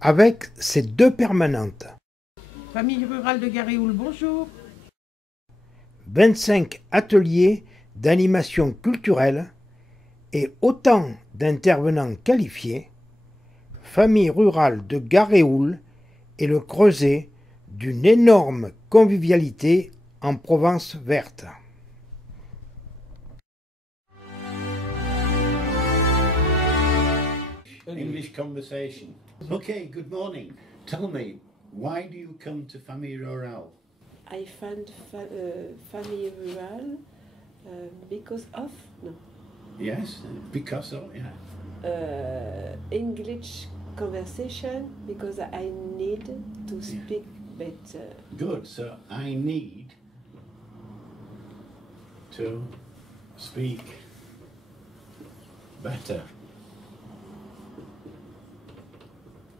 avec ses deux permanentes. Famille rurale de Garéoul, bonjour. 25 ateliers d'animation culturelle et autant d'intervenants qualifiés, Famille rurale de Garéoul est le creuset d'une énorme convivialité en Provence verte. English conversation. Okay, good morning. Tell me, why do you come to Famille Rurale? I found Famille Rurale because of Yes, because of, yeah. English conversation, because I need to speak better. Good, so I need to speak better.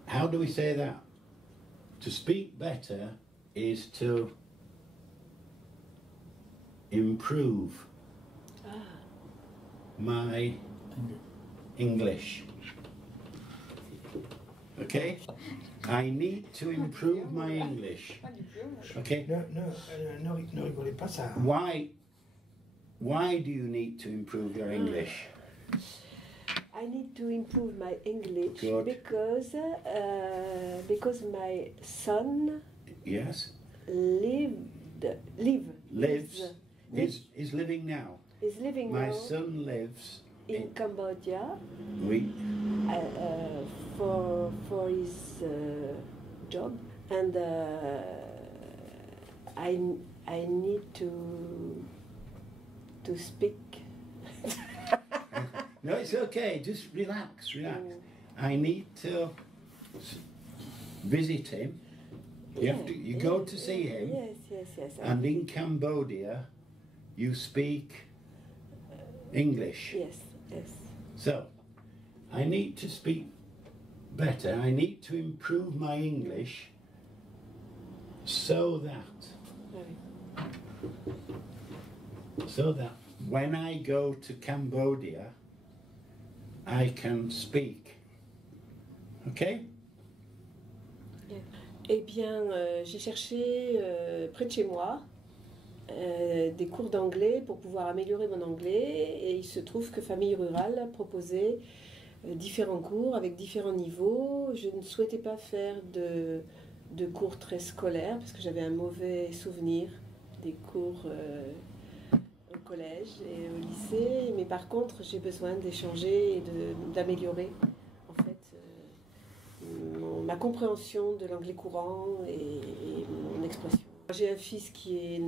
How do we say that? To speak better is to improve my English. Okay? I need to improve my English. Okay? Ne rigolez pas, ça. Why do you need to improve your English? I need to improve my English. Good. because my son Yes. lives Is living now. is living My now son lives in Cambodia we for his job, and I need to speak. No, it's okay. Just relax. I need to visit him. You go to see him. Yes. And in Cambodia, you speak English. Yes. So, I need to speak better. I need to improve my English so that when I go to Cambodia, I can speak. Okay? Eh bien, j'ai cherché près de chez moi des cours d'anglais pour pouvoir améliorer mon anglais, et il se trouve que Famille Rurale proposait différents cours avec différents niveaux. Je ne souhaitais pas faire de cours très scolaires parce que j'avais un mauvais souvenir des cours au collège et au lycée, mais par contre j'ai besoin d'échanger et d'améliorer en fait ma compréhension de l'anglais courant et mon expression. J'ai un fils qui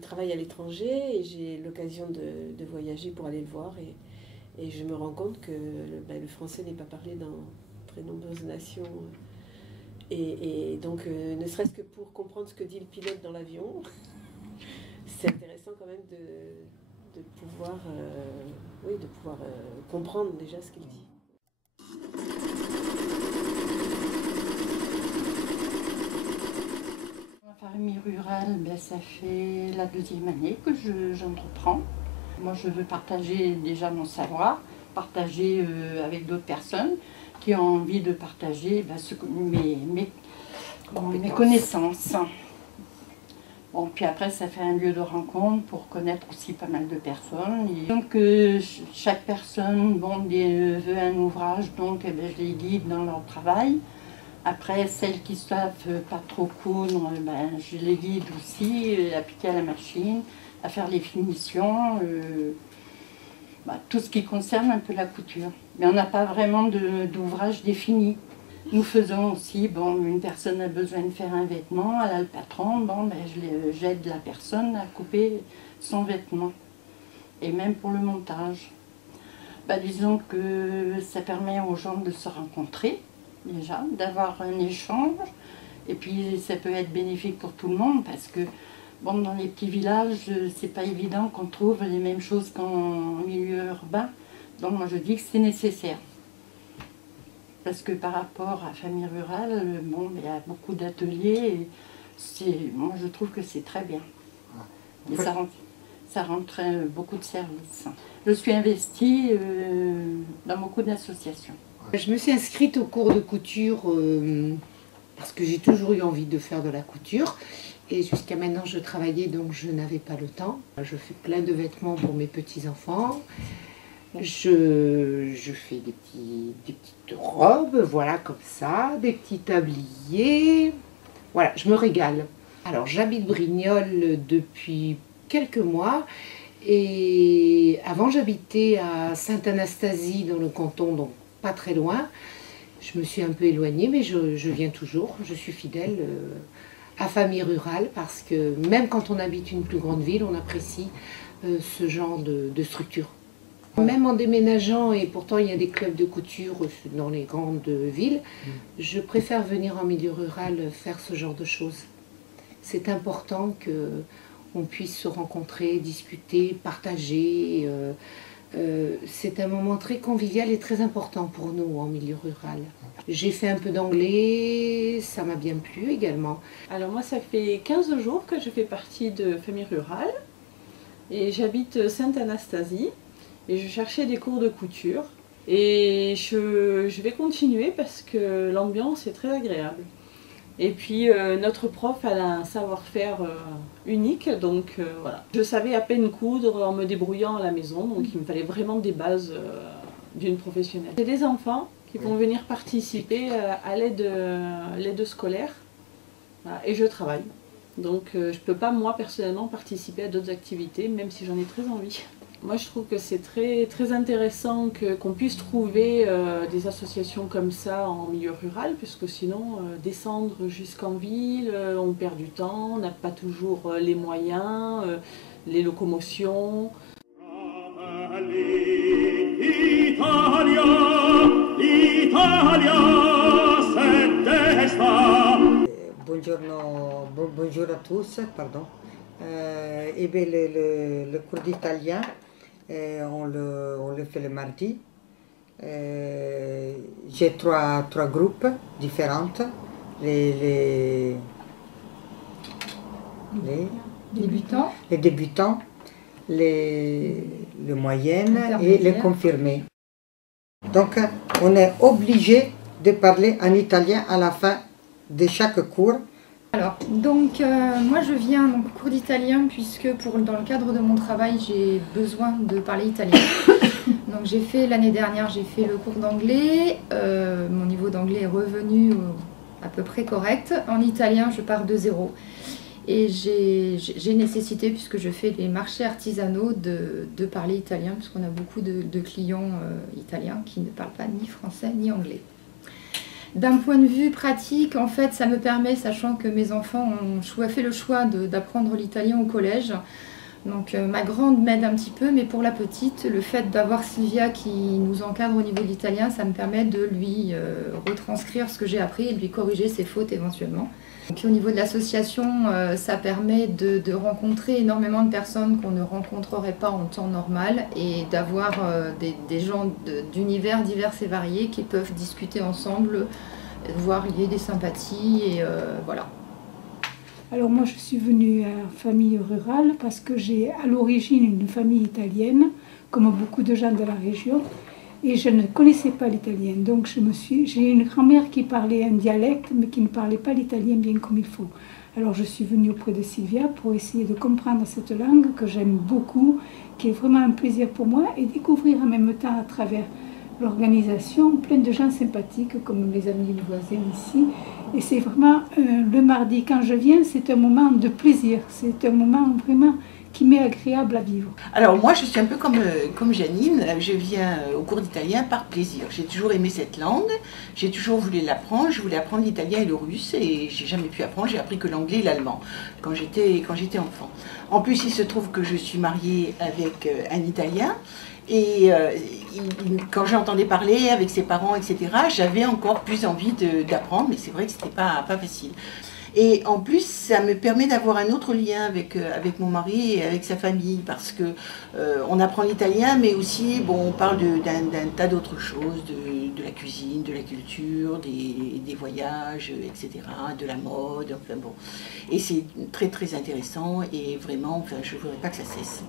travaille à l'étranger et j'ai l'occasion de voyager pour aller le voir, et je me rends compte que le français n'est pas parlé dans très nombreuses nations. Et donc, ne serait-ce que pour comprendre ce que dit le pilote dans l'avion, c'est intéressant quand même de pouvoir comprendre déjà ce qu'il dit. Famille rurale, ça fait la 2e année que j'entreprends. Moi, je veux partager déjà mon savoir, partager avec d'autres personnes qui ont envie de partager mes connaissances. Bon, puis après, ça fait un lieu de rencontre pour connaître aussi pas mal de personnes. Et donc, chaque personne veut un ouvrage, donc je les guide dans leur travail. Après, celles qui savent pas trop coudre, je les guide aussi, à appliquer à la machine, à faire les finitions, tout ce qui concerne un peu la couture. Mais on n'a pas vraiment d'ouvrage défini. Nous faisons aussi, une personne a besoin de faire un vêtement, elle a le patron, j'aide la personne à couper son vêtement. Et même pour le montage. Disons que ça permet aux gens de se rencontrer, déjà, d'avoir un échange, et puis ça peut être bénéfique pour tout le monde parce que dans les petits villages, c'est pas évident qu'on trouve les mêmes choses qu'en milieu urbain, donc moi je dis que c'est nécessaire. Parce que par rapport à Famille Rurale, il y a beaucoup d'ateliers, moi je trouve que c'est très bien. Et ça rentre beaucoup de services. Je suis investie dans beaucoup d'associations. Je me suis inscrite au cours de couture parce que j'ai toujours eu envie de faire de la couture. Et jusqu'à maintenant, je travaillais, donc je n'avais pas le temps. Je fais plein de vêtements pour mes petits-enfants. Je fais des petites robes, voilà, comme ça, des petits tabliers. Voilà, je me régale. Alors, j'habite Brignoles depuis quelques mois. Et avant, j'habitais à Sainte-Anastasie, dans le canton, donc pas très loin. Je me suis un peu éloignée, mais je viens toujours. Je suis fidèle à Famille Rurale, parce que même quand on habite une plus grande ville, on apprécie ce genre de structure. Même en déménageant, et pourtant il y a des clubs de couture dans les grandes villes, je préfère venir en milieu rural faire ce genre de choses. C'est important qu'on puisse se rencontrer, discuter, partager. C'est un moment très convivial et très important pour nous en milieu rural. J'ai fait un peu d'anglais, ça m'a bien plu également. Alors moi, ça fait 15 jours que je fais partie de Famille Rurale et j'habite Sainte-Anastasie et je cherchais des cours de couture et je vais continuer parce que l'ambiance est très agréable. Et puis notre prof elle a un savoir-faire unique, donc voilà. Je savais à peine coudre en me débrouillant à la maison, donc il me fallait vraiment des bases d'une professionnelle. J'ai des enfants qui vont venir participer à l'aide scolaire, voilà, et je travaille. Donc je ne peux pas moi personnellement participer à d'autres activités, même si j'en ai très envie. Moi je trouve que c'est très intéressant qu'on puisse trouver des associations comme ça en milieu rural, puisque sinon descendre jusqu'en ville, on perd du temps, on n'a pas toujours les moyens, les locomotions. Bonjour à tous, pardon. Et bien le cours d'italien, on le fait le mardi. J'ai trois groupes différents. Les débutants, les moyennes et les confirmés. Donc on est obligé de parler en italien à la fin de chaque cours. Alors, donc moi je viens au cours d'italien puisque dans le cadre de mon travail j'ai besoin de parler italien. Donc j'ai fait l'année dernière, j'ai fait le cours d'anglais, mon niveau d'anglais est revenu à peu près correct. En italien je pars de zéro et j'ai nécessité, puisque je fais des marchés artisanaux, de parler italien, puisqu'on a beaucoup de clients italiens qui ne parlent pas ni français ni anglais. D'un point de vue pratique, en fait, ça me permet, sachant que mes enfants ont fait le choix d'apprendre l'italien au collège. Donc ma grande m'aide un petit peu, mais pour la petite, le fait d'avoir Sylvia qui nous encadre au niveau de l'italien, ça me permet de lui retranscrire ce que j'ai appris et de lui corriger ses fautes éventuellement. Puis au niveau de l'association, ça permet de rencontrer énormément de personnes qu'on ne rencontrerait pas en temps normal et d'avoir des gens d'univers divers et variés qui peuvent discuter ensemble, voir lier des sympathies et voilà. Alors moi je suis venue à Famille Rurale parce que j'ai à l'origine une famille italienne, comme beaucoup de gens de la région. Et je ne connaissais pas l'italien, donc j'ai une grand-mère qui parlait un dialecte, mais qui ne parlait pas l'italien bien comme il faut. Alors je suis venue auprès de Sylvia pour essayer de comprendre cette langue que j'aime beaucoup, qui est vraiment un plaisir pour moi, et découvrir en même temps à travers l'organisation plein de gens sympathiques, comme mes amis voisins ici. Et c'est vraiment le mardi, quand je viens, c'est un moment de plaisir, c'est un moment vraiment qui m'est agréable à vivre. Alors moi je suis un peu comme Janine, je viens au cours d'italien par plaisir. J'ai toujours aimé cette langue, j'ai toujours voulu l'apprendre, je voulais apprendre l'italien et le russe et j'ai jamais pu apprendre, j'ai appris que l'anglais et l'allemand quand j'étais enfant. En plus il se trouve que je suis mariée avec un Italien et quand j'entendais parler avec ses parents, etc., j'avais encore plus envie d'apprendre, mais c'est vrai que c'était pas facile. Et en plus, ça me permet d'avoir un autre lien avec mon mari et avec sa famille, parce que on apprend l'italien, mais aussi bon, on parle d'un tas d'autres choses, de la cuisine, de la culture, des voyages, etc., de la mode, enfin bon. Et c'est très intéressant et vraiment, enfin, je ne voudrais pas que ça cesse.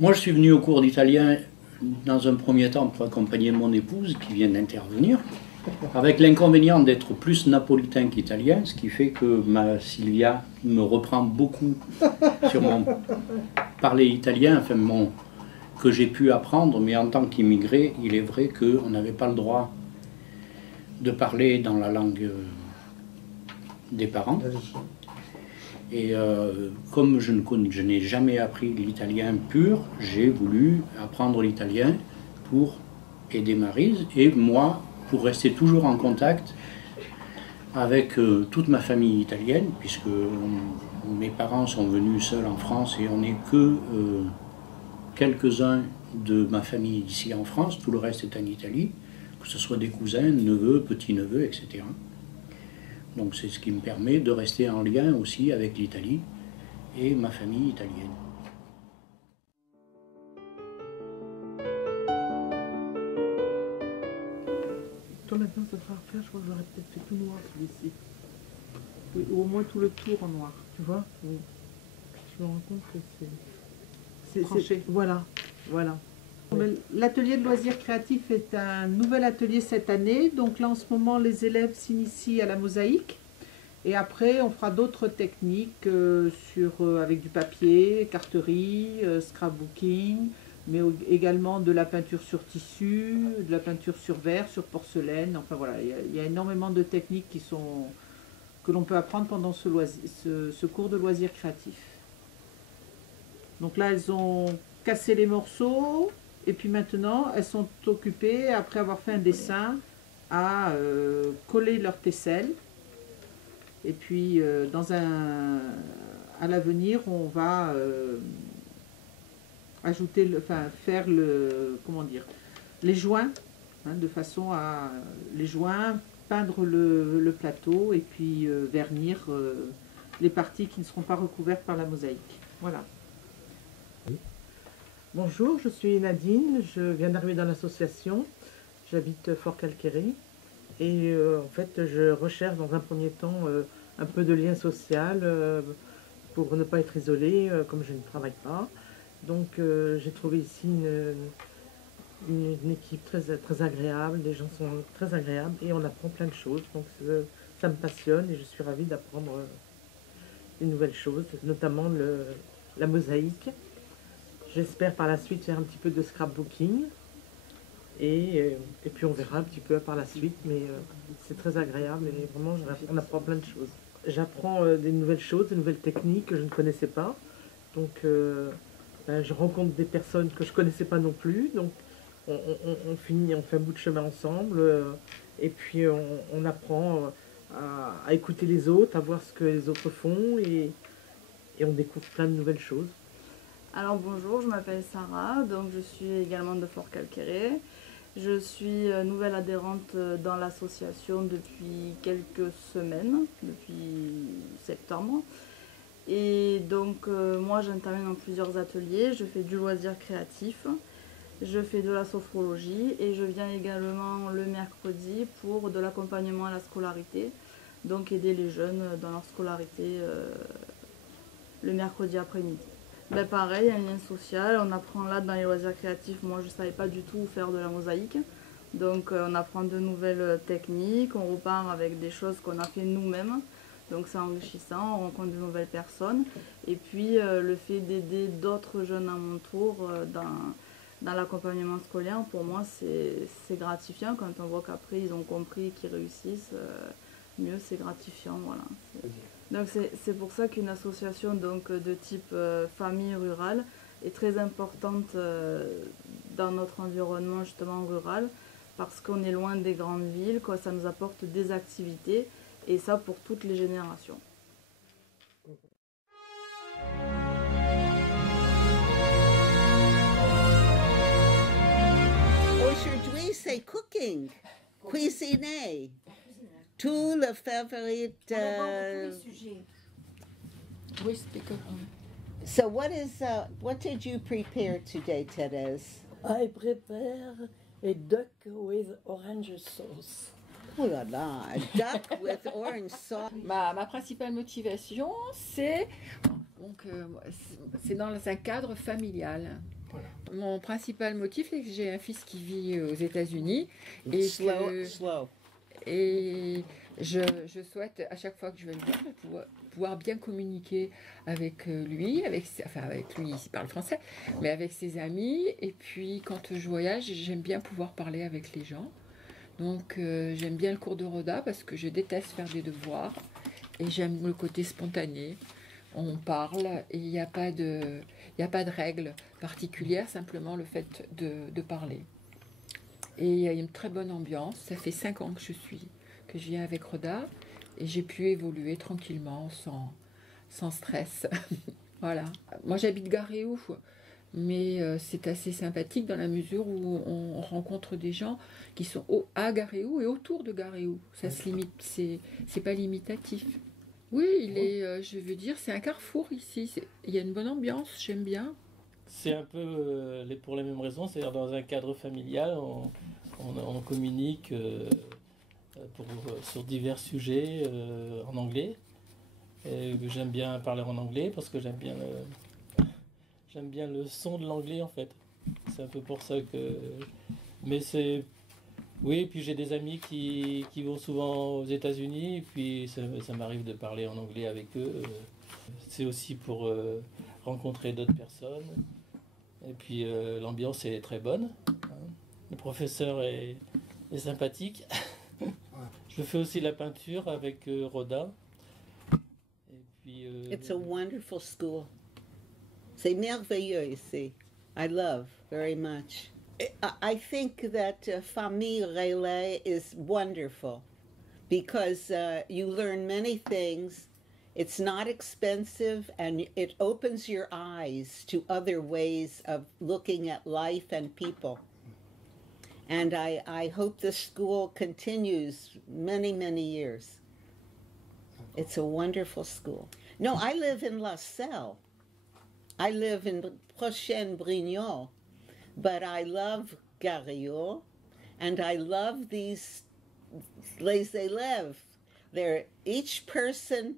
Moi, je suis venu au cours d'italien dans un premier temps pour accompagner mon épouse qui vient d'intervenir, avec l'inconvénient d'être plus napolitain qu'italien, ce qui fait que ma Sylvia me reprend beaucoup sur mon parler italien, enfin que j'ai pu apprendre, mais en tant qu'immigré, il est vrai qu'on n'avait pas le droit de parler dans la langue des parents. Et comme je n'ai jamais appris l'italien pur, j'ai voulu apprendre l'italien pour aider Maryse et moi pour rester toujours en contact avec toute ma famille italienne, puisque mes parents sont venus seuls en France et on n'est que quelques-uns de ma famille ici en France, tout le reste est en Italie, que ce soit des cousins, neveux, petits-neveux, etc. Donc c'est ce qui me permet de rester en lien aussi avec l'Italie et ma famille italienne. Toi maintenant, ça devra refaire, je crois que j'aurais peut-être fait tout noir celui-ci. Oui, ou au moins tout le tour en noir, tu vois. Oui. Je me rends compte que c'est tranché. Voilà, voilà. L'atelier de loisirs créatifs est un nouvel atelier cette année. Donc là, en ce moment, les élèves s'initient à la mosaïque. Et après, on fera d'autres techniques avec du papier, carterie, scrapbooking, mais également de la peinture sur tissu, de la peinture sur verre, sur porcelaine. Enfin voilà, il y a énormément de techniques que l'on peut apprendre pendant ce cours de loisirs créatifs. Donc là, elles ont cassé les morceaux. Et puis maintenant, elles sont occupées, après avoir fait un dessin, à coller leur tesselle. Et puis, à l'avenir, on va faire les joints, hein, de façon à peindre le plateau et puis vernir les parties qui ne seront pas recouvertes par la mosaïque. Voilà. Bonjour, je suis Nadine, je viens d'arriver dans l'association, j'habite Fort Calquéry et en fait je recherche dans un premier temps un peu de lien social pour ne pas être isolée comme je ne travaille pas. Donc j'ai trouvé ici une équipe très agréable, les gens sont très agréables et on apprend plein de choses, donc ça me passionne et je suis ravie d'apprendre des nouvelles choses, notamment la mosaïque. J'espère par la suite faire un petit peu de scrapbooking et puis on verra un petit peu par la suite, mais c'est très agréable et vraiment on apprend plein de choses. J'apprends des nouvelles choses, des nouvelles techniques que je ne connaissais pas, donc je rencontre des personnes que je ne connaissais pas non plus, donc on fait un bout de chemin ensemble et puis on apprend à écouter les autres, à voir ce que les autres font et on découvre plein de nouvelles choses. Alors bonjour, je m'appelle Sarah, donc je suis également de Fort Calquéry. Je suis nouvelle adhérente dans l'association depuis quelques semaines, depuis septembre. Et donc moi j'interviens dans plusieurs ateliers, je fais du loisir créatif, je fais de la sophrologie et je viens également le mercredi pour de l'accompagnement à la scolarité, donc aider les jeunes dans leur scolarité le mercredi après-midi. Ben pareil, un lien social, on apprend là dans les loisirs créatifs, moi je ne savais pas du tout faire de la mosaïque, donc on apprend de nouvelles techniques, on repart avec des choses qu'on a fait nous-mêmes, donc c'est enrichissant, on rencontre de nouvelles personnes, et puis le fait d'aider d'autres jeunes à mon tour dans l'accompagnement scolaire, pour moi c'est gratifiant quand on voit qu'après ils ont compris, qu'ils réussissent, mieux c'est gratifiant, voilà. Donc c'est pour ça qu'une association donc, de type famille rurale est très importante dans notre environnement justement rural, parce qu'on est loin des grandes villes, quoi, ça nous apporte des activités et ça pour toutes les générations. Aujourd'hui c'est cooking, cuisiner. Tout le favorite. So what did you prepare today, Thérèse? I prepare a duck with orange sauce. Oh là là, a duck with orange sauce. Ma principale motivation, c'est dans un cadre familial. Mon principal motif est que j'ai un fils qui vit aux États-Unis et je souhaite à chaque fois que je vais le voir pouvoir bien communiquer avec lui, avec lui, il parle français, mais avec ses amis. Et puis quand je voyage, j'aime bien pouvoir parler avec les gens. Donc j'aime bien le cours de Roda parce que je déteste faire des devoirs et j'aime le côté spontané. On parle et il n'y a pas de règles particulières, simplement le fait de parler. Et il y a une très bonne ambiance. Ça fait 5 ans que je viens avec Roda et j'ai pu évoluer tranquillement, sans stress. Voilà. Moi j'habite Garéou, mais c'est assez sympathique dans la mesure où on rencontre des gens qui sont à Garéou et autour de Garéou. Ça se limite, c'est pas limitatif. Oui, je veux dire, c'est un carrefour ici. Il y a une bonne ambiance, j'aime bien. C'est un peu pour les mêmes raisons, c'est-à-dire dans un cadre familial, on communique sur divers sujets en anglais. Et j'aime bien parler en anglais parce que j'aime bien le son de l'anglais en fait. C'est un peu pour ça que... Mais c'est... Oui, puis j'ai des amis qui vont souvent aux États-Unis, et puis ça m'arrive de parler en anglais avec eux. C'est aussi pour rencontrer d'autres personnes. Et puis l'ambiance est très bonne. Le professeur est sympathique. Je fais aussi la peinture avec Roda. Et puis, It's a wonderful school. C'est merveilleux ici. I love very much. I think that Famille Relais is wonderful because you learn many things. It's not expensive and it opens your eyes to other ways of looking at life and people. And I hope the school continues many, many years. It's a wonderful school. No, I live in La Selle. I live in Prochaine Brignoles. But I love Garéou, and I love these les élèves. Each person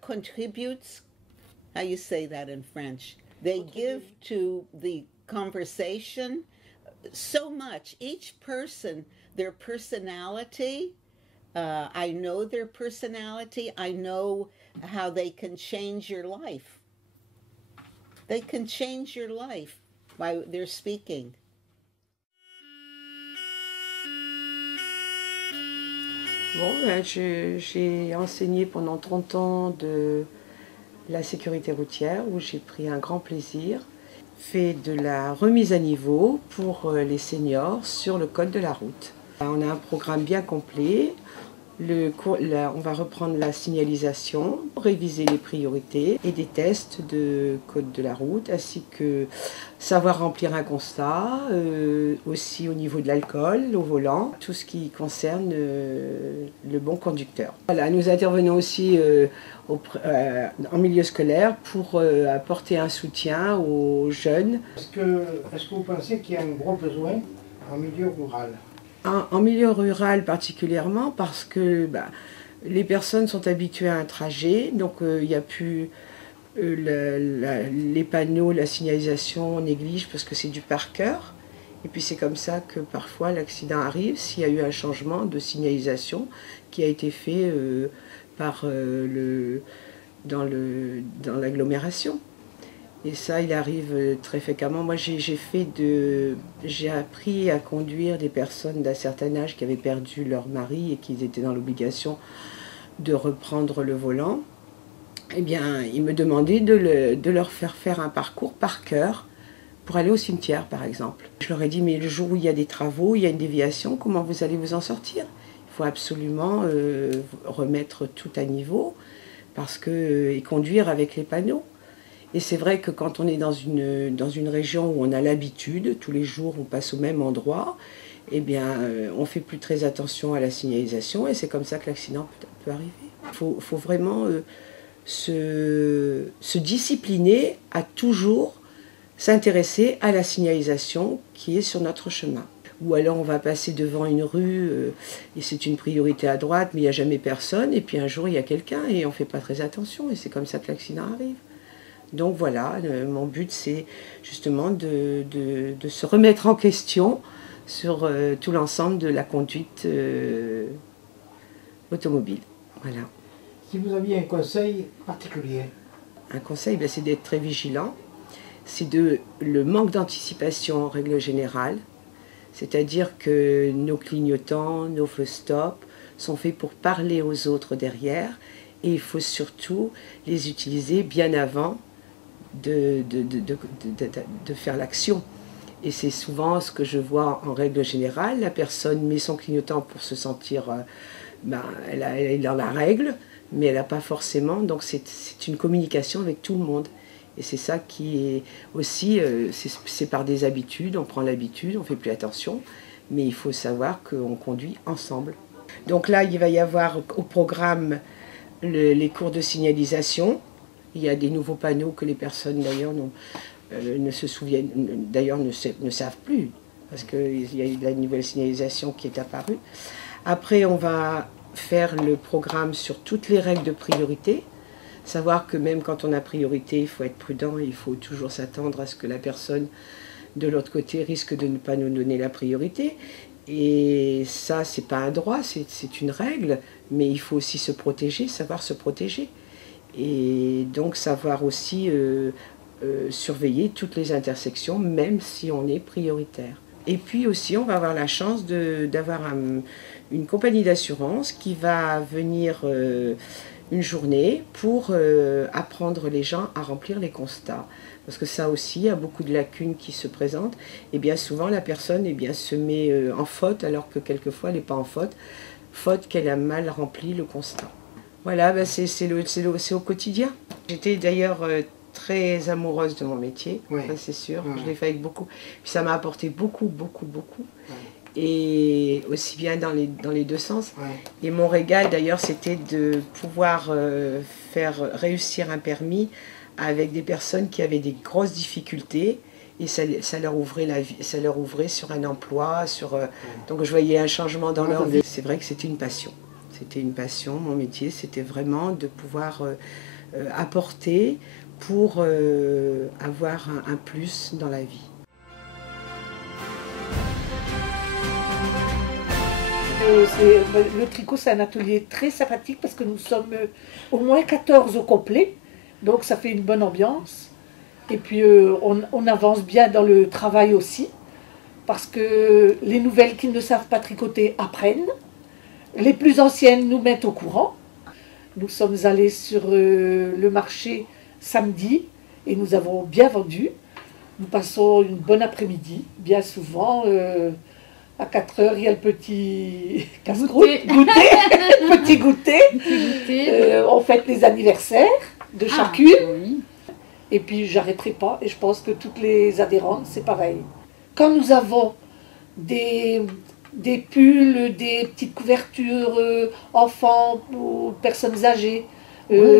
contributes. How you say that in French? They give to the conversation so much. Each person, their personality. I know their personality. I know how they can change your life. They can change your life by their speaking. Bon, j'ai enseigné pendant 30 ans de la sécurité routière où j'ai pris un grand plaisir, fait de la remise à niveau pour les seniors sur le code de la route. On a un programme bien complet. On va reprendre la signalisation, réviser les priorités et des tests de code de la route, ainsi que savoir remplir un constat, aussi au niveau de l'alcool au volant, tout ce qui concerne le bon conducteur. Voilà, nous intervenons aussi en milieu scolaire pour apporter un soutien aux jeunes. Est-ce que vous pensez qu'il y a un gros besoin en milieu rural ? En milieu rural particulièrement parce que les personnes sont habituées à un trajet, donc il n'y a plus les panneaux, la signalisation, on néglige parce que c'est du par cœur. Et puis c'est comme ça que parfois l'accident arrive s'il y a eu un changement de signalisation qui a été fait dans l'agglomération. Et ça, il arrive très fréquemment. Moi, j'ai appris à conduire des personnes d'un certain âge qui avaient perdu leur mari et qui étaient dans l'obligation de reprendre le volant. Eh bien, ils me demandaient de leur faire un parcours par cœur pour aller au cimetière, par exemple. Je leur ai dit, mais le jour où il y a des travaux, il y a une déviation, comment vous allez vous en sortir? Il faut absolument remettre tout à niveau et conduire avec les panneaux. Et c'est vrai que quand on est dans une région où on a l'habitude, tous les jours on passe au même endroit, eh bien on ne fait plus très attention à la signalisation et c'est comme ça que l'accident peut arriver. Il faut vraiment se discipliner à toujours s'intéresser à la signalisation qui est sur notre chemin. Ou alors on va passer devant une rue et c'est une priorité à droite mais il n'y a jamais personne et puis un jour il y a quelqu'un et on ne fait pas très attention et c'est comme ça que l'accident arrive. Donc voilà, mon but c'est justement de se remettre en question sur tout l'ensemble de la conduite automobile. Voilà. Si vous aviez un conseil particulier? Un conseil, c'est d'être très vigilant. C'est le manque d'anticipation en règle générale. C'est-à-dire que nos clignotants, nos feux stop sont faits pour parler aux autres derrière et il faut surtout les utiliser bien avant de faire l'action. Et c'est souvent ce que je vois en règle générale. La personne met son clignotant pour se sentir, elle est dans la règle, mais elle n'a pas forcément. Donc c'est une communication avec tout le monde. Et c'est ça qui est aussi, c'est par des habitudes, on prend l'habitude, on ne fait plus attention, mais il faut savoir qu'on conduit ensemble. Donc là, il va y avoir au programme les cours de signalisation. Il y a des nouveaux panneaux que les personnes d'ailleurs ne se souviennent, d'ailleurs ne savent plus, parce qu'il y a eu la nouvelle signalisation qui est apparue. Après, on va faire le programme sur toutes les règles de priorité. Savoir que même quand on a priorité, il faut être prudent, il faut toujours s'attendre à ce que la personne de l'autre côté risque de ne pas nous donner la priorité. Et ça, c'est pas un droit, c'est une règle, mais il faut aussi se protéger, savoir se protéger. Et donc savoir aussi surveiller toutes les intersections, même si on est prioritaire. Et puis aussi, on va avoir la chance d'avoir une compagnie d'assurance qui va venir une journée pour apprendre les gens à remplir les constats. Parce que ça aussi, il y a beaucoup de lacunes qui se présentent. Et bien souvent, la personne se met en faute, alors que quelquefois, elle n'est pas en faute. Faute qu'elle a mal rempli le constat. Voilà, c'est au quotidien. J'étais d'ailleurs très amoureuse de mon métier, c'est sûr. Je l'ai fait avec beaucoup. Puis ça m'a apporté beaucoup. Et aussi bien dans les deux sens. Et mon régal d'ailleurs, c'était de pouvoir faire réussir un permis avec des personnes qui avaient des grosses difficultés et ça leur ouvrait la vie, ça leur ouvrait sur un emploi, donc je voyais un changement dans leur vie. C'est vrai que c'était une passion. C'était une passion, mon métier, c'était vraiment de pouvoir apporter pour avoir un plus dans la vie. Le tricot, c'est un atelier très sympathique parce que nous sommes au moins 14 au complet, donc ça fait une bonne ambiance. Et puis on avance bien dans le travail aussi, parce que les nouvelles qui ne savent pas tricoter apprennent, les plus anciennes nous mettent au courant. Nous sommes allés sur le marché samedi et nous avons bien vendu. Nous passons une bonne après-midi, bien souvent. À 4 heures, il y a le petit casse-croûte, petit goûter. On fête les anniversaires de chacune. Et puis, j'arrêterai pas. Et je pense que toutes les adhérentes, c'est pareil. Quand nous avons des pulls, des petites couvertures enfants ou personnes âgées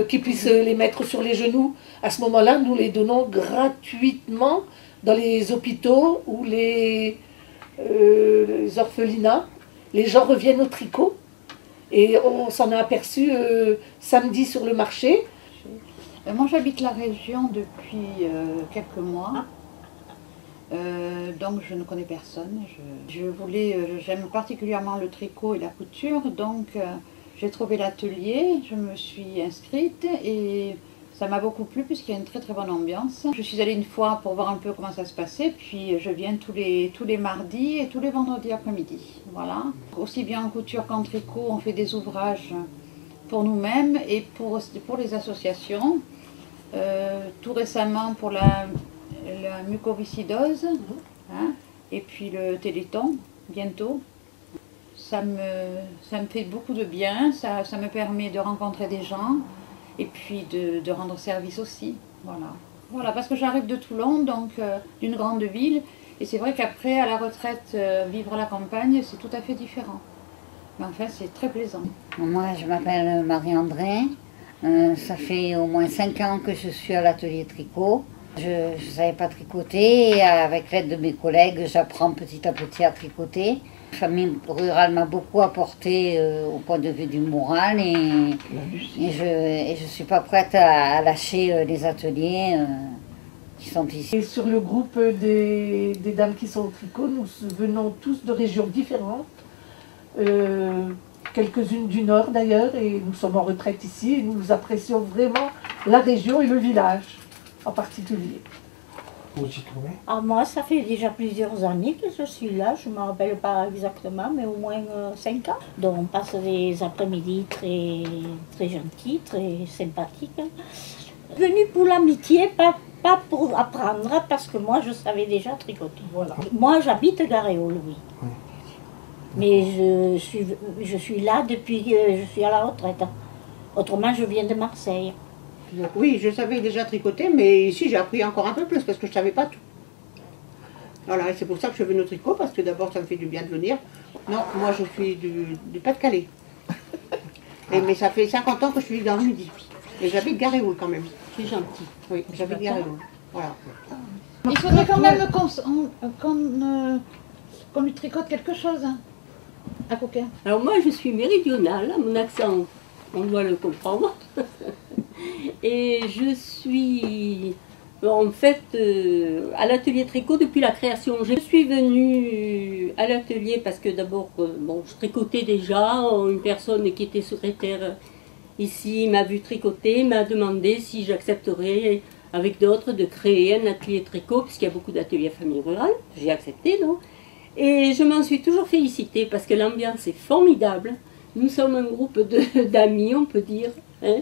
qui puissent les mettre sur les genoux, à ce moment-là, nous les donnons gratuitement dans les hôpitaux ou les orphelinats. Les gens reviennent au tricot et on s'en a aperçu samedi sur le marché. Moi j'habite la région depuis quelques mois, donc je ne connais personne. J'aime particulièrement le tricot et la couture, donc j'ai trouvé l'atelier, je me suis inscrite et ça m'a beaucoup plu puisqu'il y a une très bonne ambiance. Je suis allée une fois pour voir un peu comment ça se passait, puis je viens tous les mardis et tous les vendredis après-midi. Voilà. Aussi bien en couture qu'en tricot, on fait des ouvrages pour nous-mêmes et pour les associations. Tout récemment pour la mucoviscidose, et puis le téléthon, bientôt. Ça me fait beaucoup de bien, ça me permet de rencontrer des gens. Et puis de rendre service aussi, voilà, parce que j'arrive de Toulon, donc d'une grande ville, et c'est vrai qu'après, à la retraite, vivre à la campagne, c'est tout à fait différent. Mais enfin, c'est très plaisant. Moi, je m'appelle Marie-André, ça fait au moins 5 ans que je suis à l'atelier tricot. Je ne savais pas tricoter, et avec l'aide de mes collègues, j'apprends petit à petit à tricoter. La famille rurale m'a beaucoup apporté au point de vue du moral et je ne suis pas prête à lâcher les ateliers qui sont ici. Et sur le groupe des dames qui sont au tricot, nous venons tous de régions différentes, quelques-unes du nord d'ailleurs, et nous sommes en retraite ici et nous apprécions vraiment la région et le village en particulier. Ah, moi, ça fait déjà plusieurs années que je suis là, je ne me rappelle pas exactement, mais au moins 5 ans. Donc on passe des après-midi très, très gentils, très sympathiques. Venue pour l'amitié, pas pour apprendre, parce que moi je savais déjà tricoter. Voilà. Moi j'habite Garéole, oui. Mais je suis là depuis que je suis à la retraite. Autrement, je viens de Marseille. Oui, je savais déjà tricoter, mais ici j'ai appris encore un peu plus parce que je ne savais pas tout. Voilà, et c'est pour ça que je suis venue au tricot, parce que d'abord ça me fait du bien de venir. Non, moi je suis du Pas-de-Calais. Mais ça fait 50 ans que je suis dans le Midi. Et j'habite Garéole quand même. C'est gentil. Oui, j'habite Garéole. Voilà. Il faudrait quand même qu'on lui tricote quelque chose, hein, à Coquin. Alors moi je suis méridionale, mon accent on doit le comprendre. Et je suis en fait à l'atelier tricot depuis la création. Je suis venue à l'atelier parce que d'abord bon, je tricotais déjà. Une personne qui était secrétaire ici m'a vu tricoter, m'a demandé si j'accepterais avec d'autres de créer un atelier tricot, puisqu'il y a beaucoup d'ateliers famille rurale. J'ai accepté, non? Et je m'en suis toujours félicitée parce que l'ambiance est formidable. Nous sommes un groupe d'amis, on peut dire. Hein.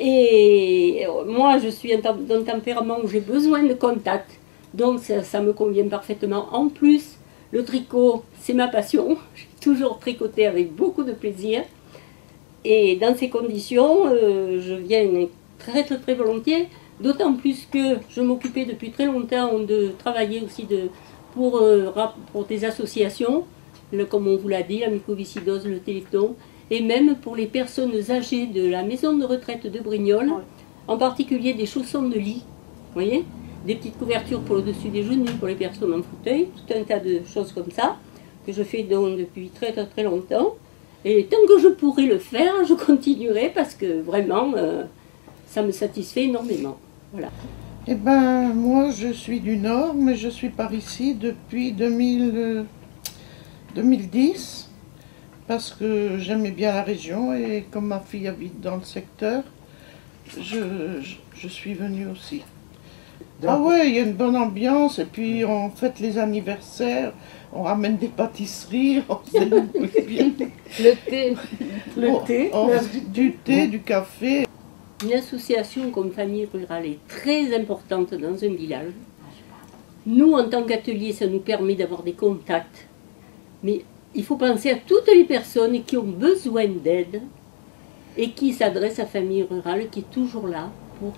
Et moi, je suis d'un tempérament où j'ai besoin de contact. Donc ça me convient parfaitement. En plus, le tricot, c'est ma passion. J'ai toujours tricoté avec beaucoup de plaisir. Et dans ces conditions, je viens très très très volontiers. D'autant plus que je m'occupais depuis très longtemps de travailler aussi pour des associations, comme on vous l'a dit, la mycoviscidose, le téléthon, et même pour les personnes âgées de la maison de retraite de Brignoles, en particulier des chaussons de lit, vous voyez, des petites couvertures pour le dessus des genoux pour les personnes en fauteuil, tout un tas de choses comme ça, que je fais donc depuis très très très longtemps. Et tant que je pourrai le faire, je continuerai parce que vraiment, ça me satisfait énormément. Voilà. Eh ben, moi, je suis du Nord, mais je suis par ici depuis 2010, parce que j'aimais bien la région et comme ma fille habite dans le secteur, je suis venue aussi. Ah ouais, il y a une bonne ambiance, et puis on fête les anniversaires, on ramène des pâtisseries, on fait le thé. Le thé. Du thé, du café. Une association comme Famille Rurale est très importante dans un village. Nous, en tant qu'atelier, ça nous permet d'avoir des contacts. Mais il faut penser à toutes les personnes qui ont besoin d'aide et qui s'adressent à Famille Rurale, qui est toujours là pour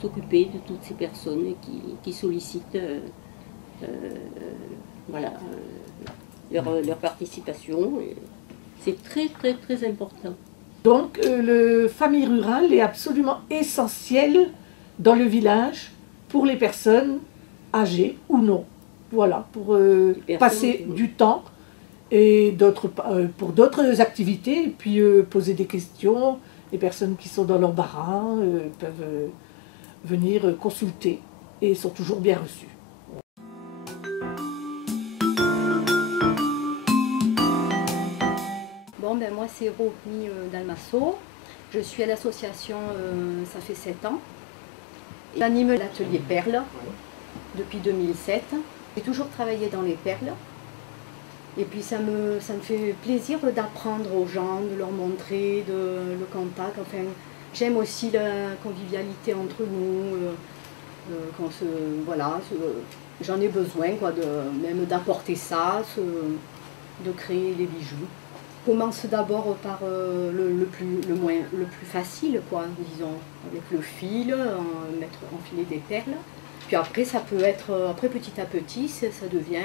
s'occuper de toutes ces personnes qui sollicitent voilà, leur participation. C'est très très très important. Donc le famille rurale est absolument essentiel dans le village pour les personnes âgées ou non. Voilà, pour passer du temps et pour d'autres activités, et puis poser des questions. Les personnes qui sont dans l'embarras peuvent venir consulter et sont toujours bien reçues. Bon, ben moi c'est Romy Dalmasso, je suis à l'association, ça fait 7 ans. J'anime l'atelier Perles depuis 2007. J'ai toujours travaillé dans les perles. Et puis ça me fait plaisir d'apprendre aux gens, de leur montrer le contact. Enfin, j'aime aussi la convivialité entre nous. Voilà, j'en ai besoin quoi, même d'apporter ça, de créer les bijoux. Je commence d'abord par le plus facile, quoi, disons, avec le fil, enfiler des perles. Puis après, ça peut être, petit à petit, ça devient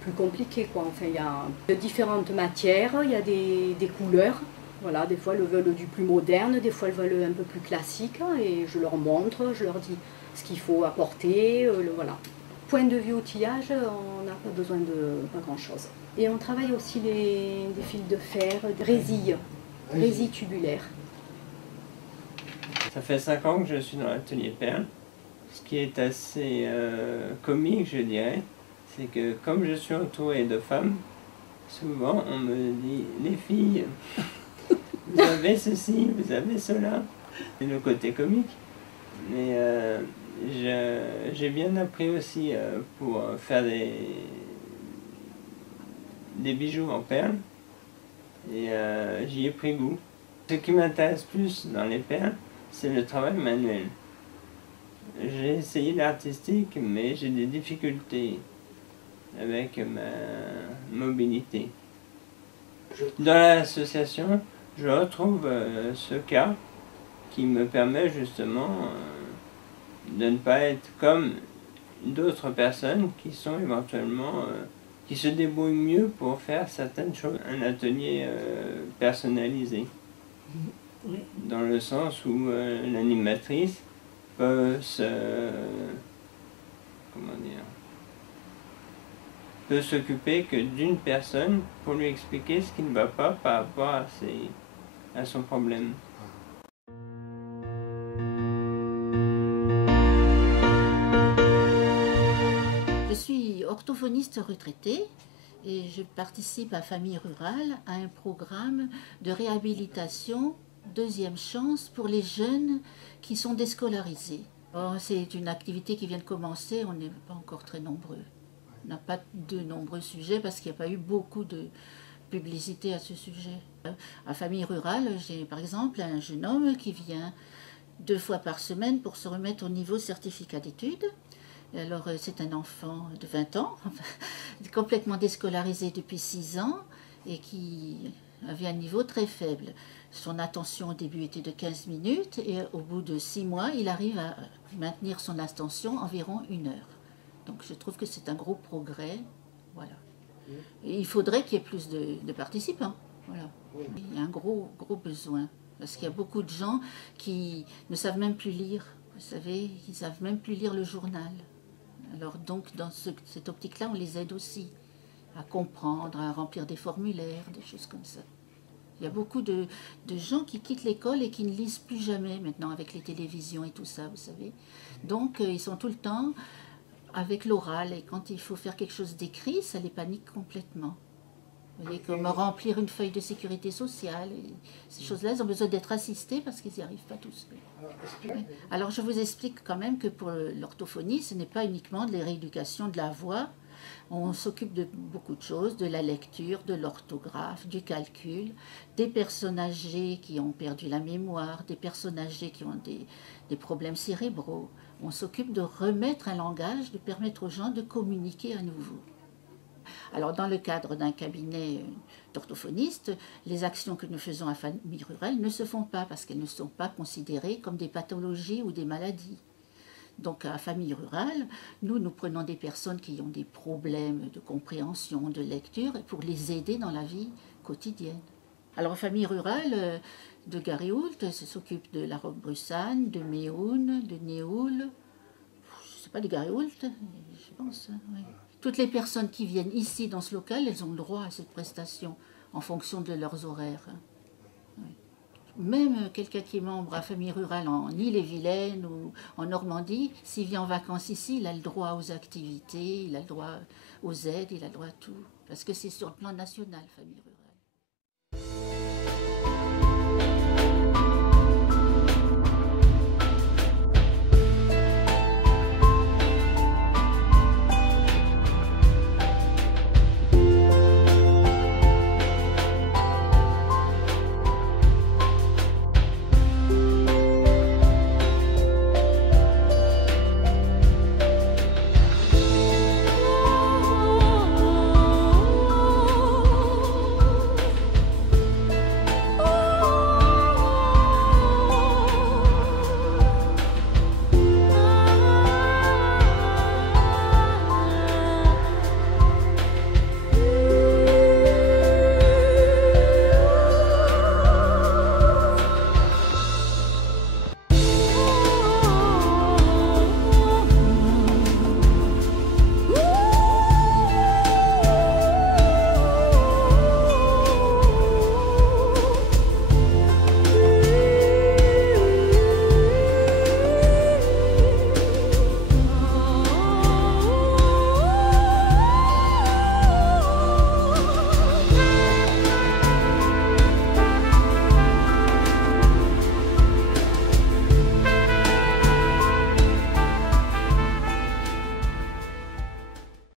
plus compliqué, quoi. Enfin, il y a de différentes matières, il y a des couleurs. Voilà, des fois, elles veulent du plus moderne, des fois, elles veulent un peu plus classique. Et je leur montre, je leur dis ce qu'il faut apporter, voilà. Point de vue outillage, on n'a pas besoin de pas grand-chose. Et on travaille aussi des fils de fer, des résilles tubulaires. Ça fait 5 ans que je suis dans l'atelier Perle. Ce qui est assez comique, je dirais, c'est que comme je suis entouré de femmes, souvent on me dit « les filles, vous avez ceci, vous avez cela ». C'est le côté comique. Mais j'ai bien appris aussi pour faire des bijoux en perles. Et j'y ai pris goût. Ce qui m'intéresse plus dans les perles, c'est le travail manuel. J'ai essayé l'artistique, mais j'ai des difficultés avec ma mobilité. Dans l'association, je retrouve ce cas qui me permet justement de ne pas être comme d'autres personnes qui sont éventuellement, qui se débrouillent mieux pour faire certaines choses. Un atelier personnalisé, dans le sens où l'animatrice peut peut s'occuper que d'une personne pour lui expliquer ce qui ne va pas par rapport à son problème. Je suis orthophoniste retraitée et je participe à Famille Rurale à un programme de réhabilitation deuxième chance pour les jeunes qui sont déscolarisés. C'est une activité qui vient de commencer, on n'est pas encore très nombreux. On n'a pas de nombreux sujets parce qu'il n'y a pas eu beaucoup de publicité à ce sujet. À Famille Rurale, j'ai par exemple un jeune homme qui vient 2 fois par semaine pour se remettre au niveau certificat d'études. Alors c'est un enfant de 20 ans, complètement déscolarisé depuis 6 ans et qui avait un niveau très faible. Son attention au début était de 15 minutes et au bout de 6 mois, il arrive à maintenir son attention environ 1 heure. Donc je trouve que c'est un gros progrès. Voilà. Et il faudrait qu'il y ait plus de participants. Voilà. Il y a un gros besoin. Parce qu'il y a beaucoup de gens qui ne savent même plus lire. Vous savez, ils ne savent même plus lire le journal. Alors donc dans cette optique-là, on les aide aussi à comprendre, à remplir des formulaires, des choses comme ça. Il y a beaucoup de gens qui quittent l'école et qui ne lisent plus jamais maintenant avec les télévisions et tout ça, vous savez. Donc ils sont tout le temps avec l'oral et quand il faut faire quelque chose d'écrit, ça les panique complètement. Vous voyez, comme remplir une feuille de sécurité sociale, et ces choses-là, ils ont besoin d'être assistés parce qu'ils n'y arrivent pas tous seuls. Alors je vous explique quand même que pour l'orthophonie, ce n'est pas uniquement de la rééducation de la voix. On s'occupe de beaucoup de choses, de la lecture, de l'orthographe, du calcul, des personnes âgées qui ont perdu la mémoire, des personnes âgées qui ont des problèmes cérébraux. On s'occupe de remettre un langage, de permettre aux gens de communiquer à nouveau. Alors dans le cadre d'un cabinet d'orthophonistes, les actions que nous faisons à Famille Rurale ne se font pas parce qu'elles ne sont pas considérées comme des pathologies ou des maladies. Donc à Famille Rurale, nous prenons des personnes qui ont des problèmes de compréhension, de lecture, pour les aider dans la vie quotidienne. Alors Famille Rurale de Garéoult s'occupe de la Roquebrussanne, de Méhoun, de Néoul, je ne sais pas, de Garéoult, je pense. Oui. Toutes les personnes qui viennent ici dans ce local, elles ont le droit à cette prestation en fonction de leurs horaires. Même quelqu'un qui est membre à Famille Rurale en Ille-et-Vilaine ou en Normandie, s'il vient en vacances ici, il a le droit aux activités, il a le droit aux aides, il a le droit à tout. Parce que c'est sur le plan national, Famille Rurale.